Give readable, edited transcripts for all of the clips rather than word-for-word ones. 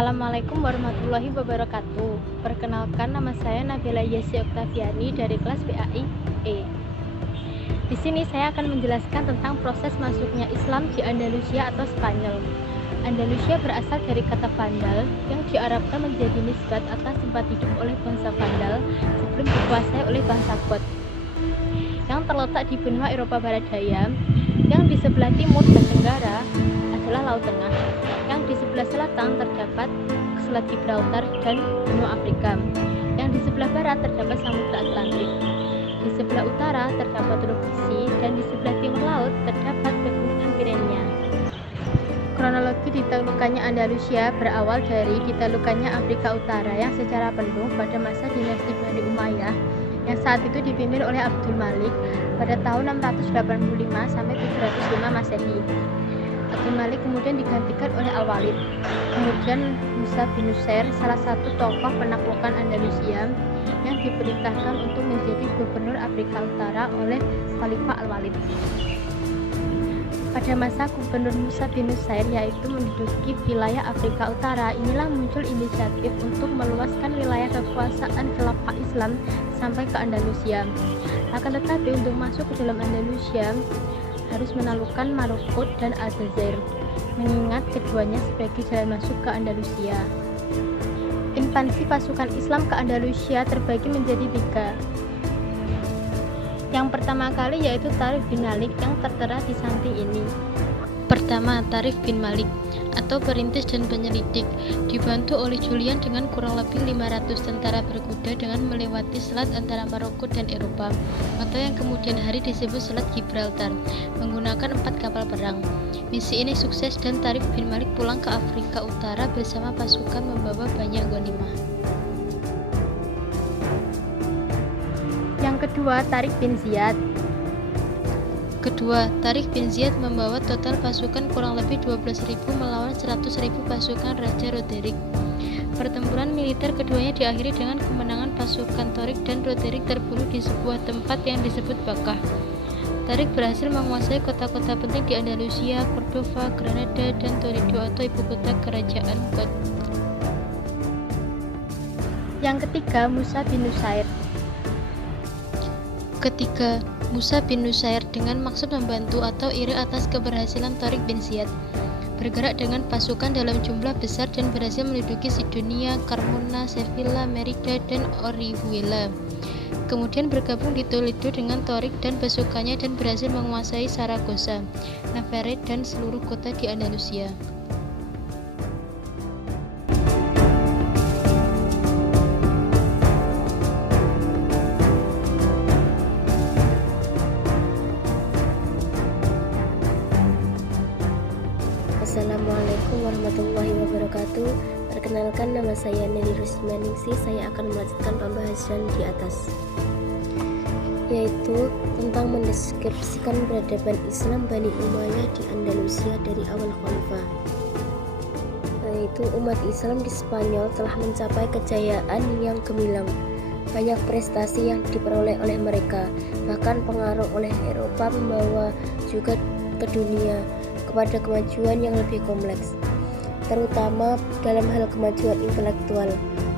Assalamualaikum warahmatullahi wabarakatuh. Perkenalkan, nama saya Nabila Yesi Oktaviani dari kelas PAI E. Di sini saya akan menjelaskan tentang proses masuknya Islam di Andalusia atau Spanyol. Andalusia berasal dari kata Vandal yang diarabkan menjadi nisbat atas tempat hidup oleh bangsa Vandal sebelum dikuasai oleh bangsa Goth, yang terletak di benua Eropa Barat Daya. Yang di sebelah timur dan tenggara adalah Laut Tengah, yang di sebelah selatan terdapat Selat Gibraltar dan benua Afrika, yang di sebelah barat terdapat Samudra Atlantik, di sebelah utara terdapat Tropisi, dan di sebelah timur laut terdapat Pegunungan Pirenia. Kronologi ditaklukannya Andalusia berawal dari ditaklukannya Afrika Utara yang secara penuh pada masa dinasti Bani Umayyah yang saat itu dipimpin oleh Abdul Malik pada tahun 685 sampai 705 Masehi. Abdul Malik kemudian digantikan oleh Al-Walid. Kemudian Musa bin Nusair, salah satu tokoh penaklukan Andalusia yang diperintahkan untuk menjadi gubernur Afrika Utara oleh Khalifah Al-Walid. Pada masa Gubernur Musa bin Nusair yaitu menduduki wilayah Afrika Utara, inilah muncul inisiatif untuk meluaskan wilayah kekuasaan Khilafah Islam sampai ke Andalusia. Akan tetapi untuk masuk ke dalam Andalusia harus menaklukkan Maroko dan Aljazair, mengingat keduanya sebagai jalan masuk ke Andalusia. Ekspansi pasukan Islam ke Andalusia terbagi menjadi tiga. Yang pertama kali yaitu Tarif bin Malik yang tertera di samping ini. Pertama, Tarif bin Malik atau perintis dan penyelidik, dibantu oleh Julian dengan kurang lebih 500 tentara berkuda dengan melewati selat antara Maroko dan Eropa, atau yang kemudian hari disebut Selat Gibraltar, menggunakan 4 kapal perang. Misi ini sukses dan Tarif bin Malik pulang ke Afrika Utara bersama pasukan membawa banyak ghanimah. Yang kedua, Tariq bin Ziyad. Tariq bin Ziyad membawa total pasukan kurang lebih 12.000 melawan 100.000 pasukan Raja Roderick. Pertempuran militer keduanya diakhiri dengan kemenangan pasukan Tariq dan Roderick terbunuh di sebuah tempat yang disebut Bakah. Tariq berhasil menguasai kota-kota penting di Andalusia, Cordova, Granada, dan Toledo atau ibu kota kerajaan Goth. Yang ketiga, Musa bin Nusair. Musa bin Nusair dengan maksud membantu atau iri atas keberhasilan Tariq bin Ziyad bergerak dengan pasukan dalam jumlah besar dan berhasil menduduki Sidonia, Carmona, Sevilla, Merida, dan Orihuela. Kemudian bergabung di Toledo dengan Tariq dan pasukannya dan berhasil menguasai Saragossa, Navarre, dan seluruh kota di Andalusia. Assalamualaikum warahmatullahi wabarakatuh. Perkenalkan, nama saya Nelly Rusmaningsih. Saya akan melanjutkan pembahasan di atas, yaitu tentang mendeskripsikan peradaban Islam Bani Umayyah di Andalusia dari awal khalifah. Yaitu umat Islam di Spanyol telah mencapai kejayaan yang gemilang. Banyak prestasi yang diperoleh oleh mereka, bahkan pengaruh oleh Eropa membawa juga ke dunia kepada kemajuan yang lebih kompleks, terutama dalam hal kemajuan intelektual.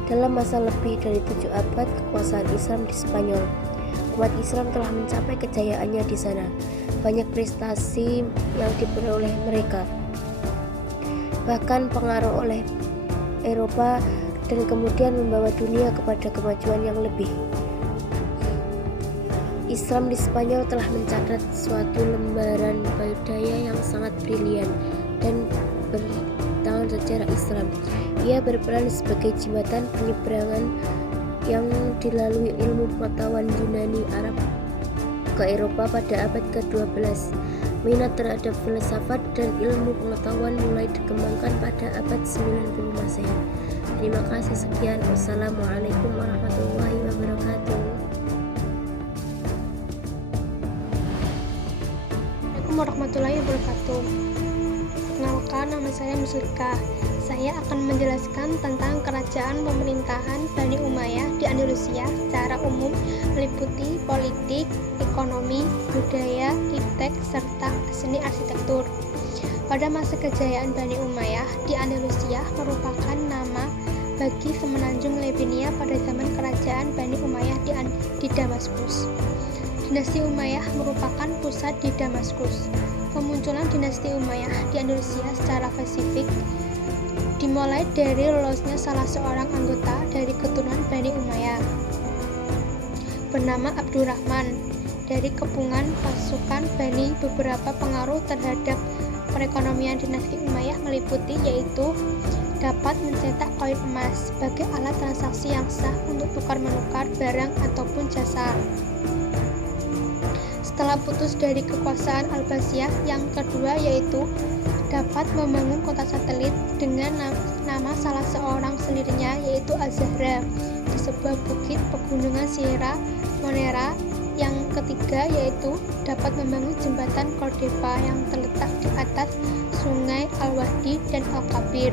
Dalam masa lebih dari 7 abad kekuasaan Islam di Spanyol, umat Islam telah mencapai kejayaannya di sana. Banyak prestasi yang diperoleh mereka, bahkan pengaruh oleh Eropa, dan kemudian membawa dunia kepada kemajuan yang lebih. Islam di Spanyol telah mencatat suatu lembaran budaya yang sangat brilian dan bertahun sejarah Islam. Ia berperan sebagai jembatan penyeberangan yang dilalui ilmu pengetahuan Yunani Arab ke Eropa pada abad ke-12. Minat terhadap filsafat dan ilmu pengetahuan mulai dikembangkan pada abad 90 Masehi. Terima kasih, sekian. Wassalamualaikum warahmatullahi wabarakatuh. Warahmatullahi wabarakatuh. Perkenalkan, nama saya Muslika. Saya akan menjelaskan tentang kerajaan pemerintahan Bani Umayyah di Andalusia secara umum, meliputi politik, ekonomi, budaya, iptek, serta seni arsitektur. pada masa kejayaan Bani Umayyah di Andalusia merupakan nama bagi semenanjung Lebinia pada zaman kerajaan Bani Umayyah di Damaskus. Dinasti Umayyah merupakan pusat di Damaskus. Kemunculan dinasti Umayyah di Andalusia secara spesifik dimulai dari lolosnya salah seorang anggota dari keturunan Bani Umayyah bernama Abdurrahman dari kepungan pasukan Bani. Beberapa pengaruh terhadap perekonomian dinasti Umayyah meliputi yaitu dapat mencetak koin emas sebagai alat transaksi yang sah untuk tukar-menukar barang ataupun jasa. Setelah putus dari kekuasaan Abbasiyah, yang kedua yaitu dapat membangun kota satelit dengan nama salah seorang selirnya yaitu Az-Zahra di sebuah bukit pegunungan Sierra Monera. Yang ketiga yaitu dapat membangun jembatan Cordova yang terletak di atas sungai Al-Wadi dan Al-Kabir.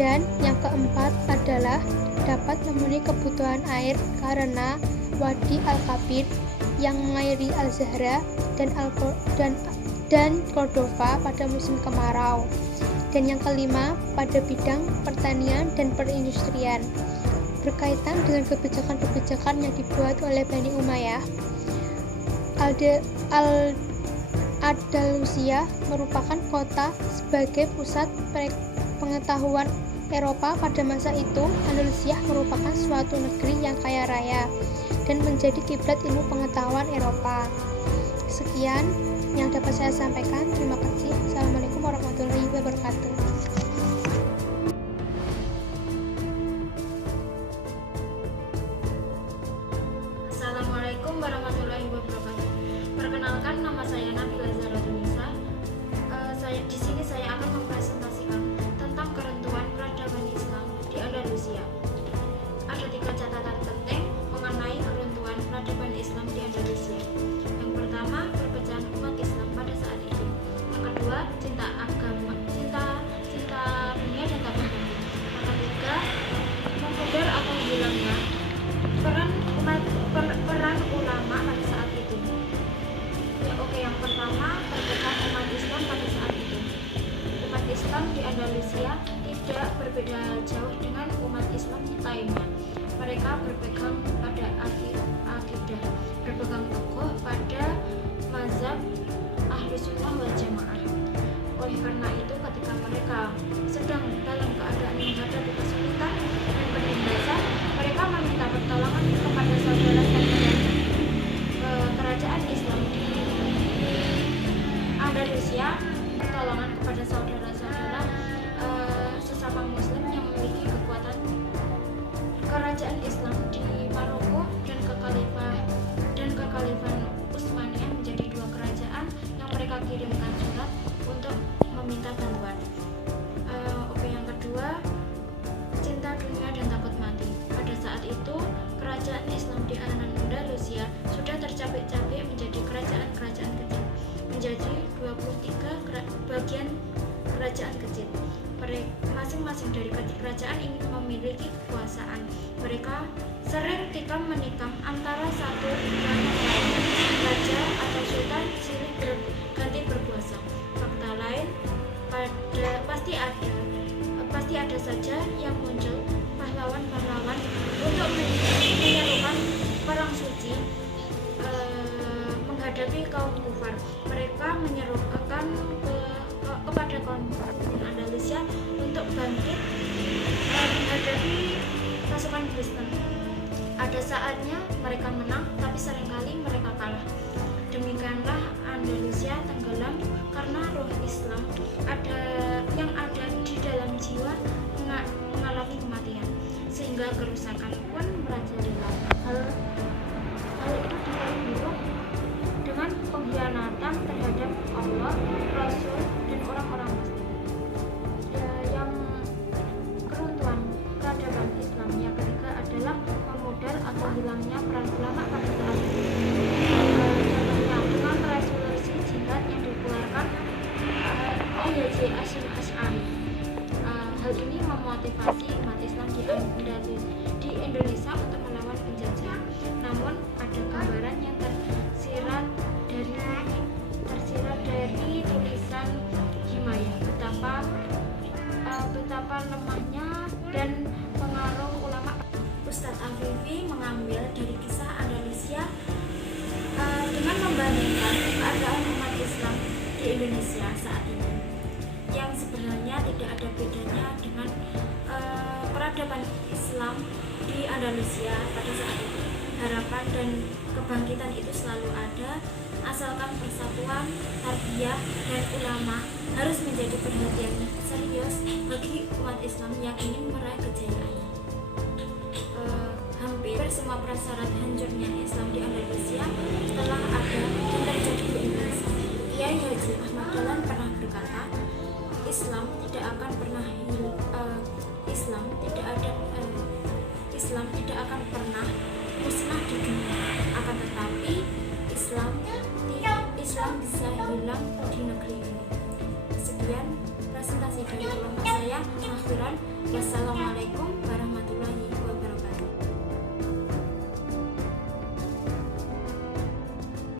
Dan yang keempat adalah dapat memenuhi kebutuhan air karena Wadi Al-Kabir yang mengairi Al-Zahra dan Cordova pada musim kemarau. Dan yang kelima pada bidang pertanian dan perindustrian. Berkaitan dengan kebijakan-kebijakan yang dibuat oleh Bani Umayyah, Andalusia merupakan kota sebagai pusat pengetahuan Eropa pada masa itu. Andalusia merupakan suatu negeri yang kaya raya dan menjadi kiblat ilmu pengetahuan Eropa. Sekian yang dapat saya sampaikan. Terima kasih. Assalamualaikum warahmatullahi wabarakatuh. Assalamualaikum warahmatullahi wabarakatuh. Perkenalkan, nama saya Nabila Zahratunisa. Di sini saya akan mempresentasikan tentang keruntuhan peradaban Islam di Andalusia. Ada 3 catatan penting mengenai keruntuhan peradaban Islam di Andalusia. Yang pertama, perpecahan umat Islam pada saat itu. Yang kedua, cinta agama, cinta dunia dan tak berdamai. Yang ketiga, memudar atau hilangnya peran ulama pada saat itu. Yang pertama, perpecahan umat Islam pada saat itu. Umat Islam di Andalusia tidak berbeda jauh dengan umat Islam lainnya. Mereka berpegang pada akidah, berpegang teguh pada mazhab Ahlus Sunnah wal Jamaah. Oleh karena itu, ketika mereka sedang dalam keadaan menghadapi kesulitan dan penindasan, mereka meminta pertolongan kepada saudara-saudara kerajaan Islam di Andalusia, pertolongan kepada saudara-saudara sesama Muslim yang memiliki kekuatan. Kerajaan Islam di Maroko dan Kekhalifahan Utsmaniyah menjadi 2 kerajaan yang mereka kirimkan surat untuk meminta bantuan. Yang kedua, cinta dunia dan takut mati. Pada saat itu, kerajaan Islam di Andalusia sudah tercapek-capek menjadi kerajaan-kerajaan kecil, menjadi 23 bagian kerajaan kecil. Masing-masing dari kerajaan ingin memiliki kekuasaan. Mereka sering tikam menikam antara satu dan yang lain. Raja atau sultan silih berganti berkuasa. Fakta lain, pasti ada saja yang muncul pahlawan-pahlawan untuk menyerukan perang suci menghadapi kaum kufar. Mereka menyerukan kepada kaum muslimin Andalusia untuk bangkit menghadapi pasukan Kristen. Ada saatnya mereka menang, tapi seringkali mereka kalah. Demikianlah Andalusia tenggelam karena roh Islam yang ada di dalam jiwa mengalami kematian, sehingga kerusakan pun merajalela. Hal itu diperburuk dengan pengkhianatan terhadap Allah, Rasul, dan orang-orang Muslim. Yang keruntuhan peradaban Islam yang ketiga adalah memudar atau hilangnya peran ulama pada saat itu. Contohnya dengan resolusi jihad yang dikeluarkan IHJ Hasyim Asy'ari. Hal ini memotivasi umat Islam di Indonesia untuk melawan penjajah. Namun ada gambaran yang tersirat dari tulisan Himayat tidak ada bedanya dengan peradaban Islam di Andalusia pada saat itu. Harapan dan kebangkitan itu selalu ada, asalkan persatuan, tarbiyah, dan ulama harus menjadi perhatian serius bagi umat Islam yang ingin meraih kejayaan. Hampir semua prasyarat hancurnya Islam di Andalusia telah ada dan terjadi di Indonesia. Kiai Haji Ahmad Dahlan pernah berkata, Islam tidak akan pernah Islam tidak akan pernah musnah di dunia, akan tetapi Islam bisa hilang di negeri ini. Sekian presentasi dari kelompok saya. Akhiran, wassalamualaikum